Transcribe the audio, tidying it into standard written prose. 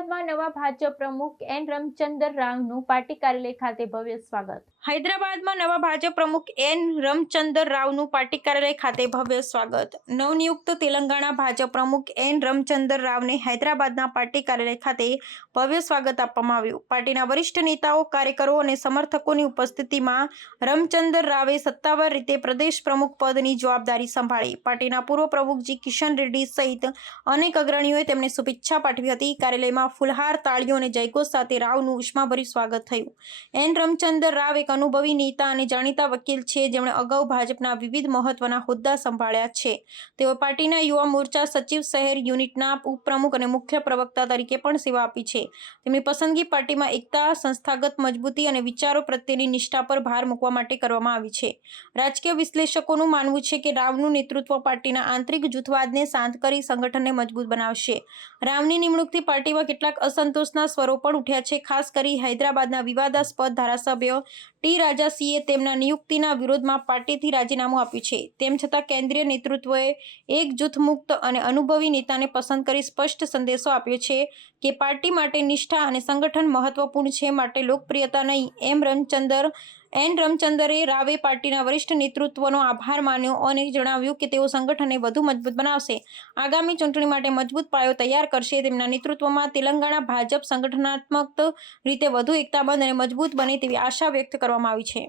હૈદરાબાદમાં નવા ભાજપ પ્રમુખ એન રમચંદર રાવનું પાર્ટી કાર્યાલય ખાતે ભવ્ય સ્વાગત. હૈદરાબાદમાં નવા ભાજપ પ્રમુખ એન રમચંદર રાવનું પાર્ટી કાર્યાલય ખાતે ભવ્ય સ્વાગત. નવનિયુક્ત તેલંગાણા ભાજપ પ્રમુખ એન રમચંદર રાવને હૈદરાબાદના પાર્ટી કાર્યાલય ખાતે ભવ્ય સ્વાગત આપવામાં આવ્યું. પાર્ટીના વરિષ્ઠ નેતાઓ, કાર્યકરો અને સમર્થકોની ઉપસ્થિતિમાં રમચંદર રાવે સત્તાવાર રીતે પ્રદેશ પ્રમુખ પદની જવાબદારી સંભાળી. પાર્ટીના પૂર્વ પ્રમુખ જી કિશન રેડ્ડી સહિત અનેક અગ્રણીઓએ તેમને શુભેચ્છા પાઠવી હતી. કાર્યાલયમાં ફુલહાર, તાળીઓ અને જયઘોષ સાથે રાવનું ઉષ્માભર્યું સ્વાગત થયું. એન રમચંદર રાવ એક અનુભવી નેતા અને જાણીતા વકીલ છે, જેમણે અગાઉ ભાજપના વિવિધ મહત્વના હોદ્દા સંભાળ્યા છે. તેઓ પાર્ટીના યુવા મોરચા સચિવ, શહેર યુનિટના ઉપપ્રમુખ અને મુખ્ય પ્રવક્તા તરીકે પણ સેવા આપી છે. તેમની પસંદગી પાર્ટીમાં એકતા, સંસ્થાગત મજબૂતી અને વિચારો પ્રત્યેની નિષ્ઠા પર ભાર મૂકવા માટે કરવામાં આવી છે. રાજકીય વિશ્લેષકોનું માનવું છે કે રાવનું નેતૃત્વ પાર્ટીના આંતરિક જૂથવાદને શાંત કરી સંગઠનને મજબૂત બનાવશે. રાવની નિમણૂકથી પાર્ટીમાં કેટલાક અસંતોષના સ્વરો પણ ઉઠ્યા છે. ખાસ કરી હૈદરાબાદના વિવાદાસ્પદ ધારાસભ્ય ટી રાજાસિંહે તેમના નિયુક્તિના વિરોધમાં પાર્ટીથી રાજીનામું આપ્યું છે. તેમ છતાં કેન્દ્રીય નેતૃત્વએ એક જૂથમુક્ત અને અનુભવી નેતાને પસંદ કરી સ્પષ્ટ સંદેશો આપ્યો છે કે પાર્ટી માટે નિષ્ઠા અને સંગઠન મહત્વપૂર્ણ છે, માટે લોકપ્રિયતા નહીં. એન રમચંદરે રાવે પાર્ટીના વરિષ્ઠ નેતૃત્વનો આભાર માન્યો અને જણાવ્યું કે તેઓ સંગઠનને વધુ મજબૂત બનાવશે, આગામી ચૂંટણી માટે મજબૂત પાયો તૈયાર કરશે. તેમના નેતૃત્વમાં તેલંગાણા ભાજપ સંગઠનાત્મક રીતે વધુ એકતાબદ્ધ અને મજબૂત બને તેવી આશા વ્યક્ત કરવામાં આવી છે.